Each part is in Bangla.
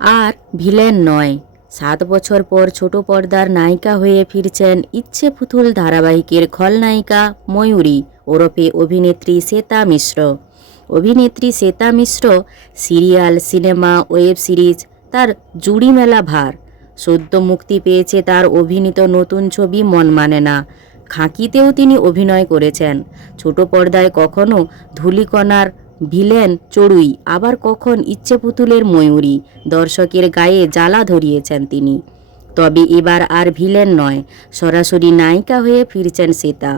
আর ভিলেন নয়। 7 বছর পর ছোট পর্দার নায়িকা হয়ে ফিরছেন ইচ্ছে পুতুল ধারাবাহিকের খলনায়িকা ময়ূরী ওরফে অভিনেত্রী শ্বেতা মিশ্র। অভিনেত্রী শ্বেতা মিশ্র সিরিয়াল, সিনেমা, ওয়েব সিরিজ তার জুড়ি মেলা ভার। সদ্য মুক্তি পেয়েছে তার অভিনীত নতুন ছবি মন মানে না। খাঁকিতেও তিনি অভিনয় করেছেন। ছোট পর্দায় কখনো ধূলিকণার ভিলেন চড়ুই, আবার কখন ইচ্ছে পুতুলের ময়ূরী, দর্শকের গায়ে জ্বালা ধরিয়েছেন তিনি। তবে এবার আর ভিলেন নয়, সরাসরি নায়িকা হয়ে ফিরছেন শ্বেতা।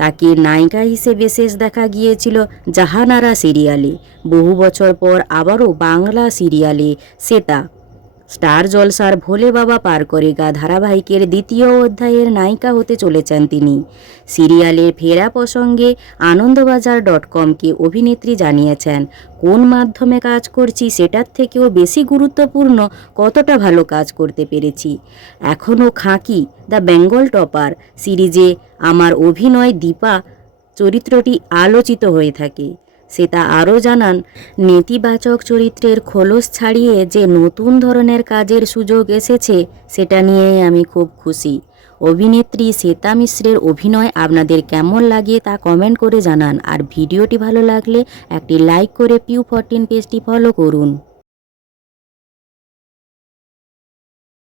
তাকে নায়িকা হিসেবে শেষ দেখা গিয়েছিল জাহানারা সিরিয়ালে। বহু বছর পর আবারও বাংলা সিরিয়ালে শ্বেতা স্টার জলসার ভোলে বাবা পার করেগা ধারাবাহিকের দ্বিতীয় অধ্যায়ের নায়িকা হতে চলেছেন তিনি। সিরিয়ালের ফেরা প্রসঙ্গে আনন্দবাজার.কমকে অভিনেত্রী জানিয়েছেন, কোন মাধ্যমে কাজ করছি সেটার থেকেও বেশি গুরুত্বপূর্ণ কতটা ভালো কাজ করতে পেরেছি। এখনও খাঁকি দ্য বেঙ্গল টপার সিরিজে আমার অভিনয় দীপা চরিত্রটি আলোচিত হয়ে থাকে। শ্বেতা আরও জানান, নেতিবাচক চরিত্রের খোলস ছাড়িয়ে যে নতুন ধরনের কাজের সুযোগ এসেছে সেটা নিয়েই আমি খুব খুশি। অভিনেত্রী শ্বেতা মিশ্রের অভিনয় আপনাদের কেমন লাগে তা কমেন্ট করে জানান। আর ভিডিওটি ভালো লাগলে একটি লাইক করে পিউ 14 পেজটি ফলো করুন।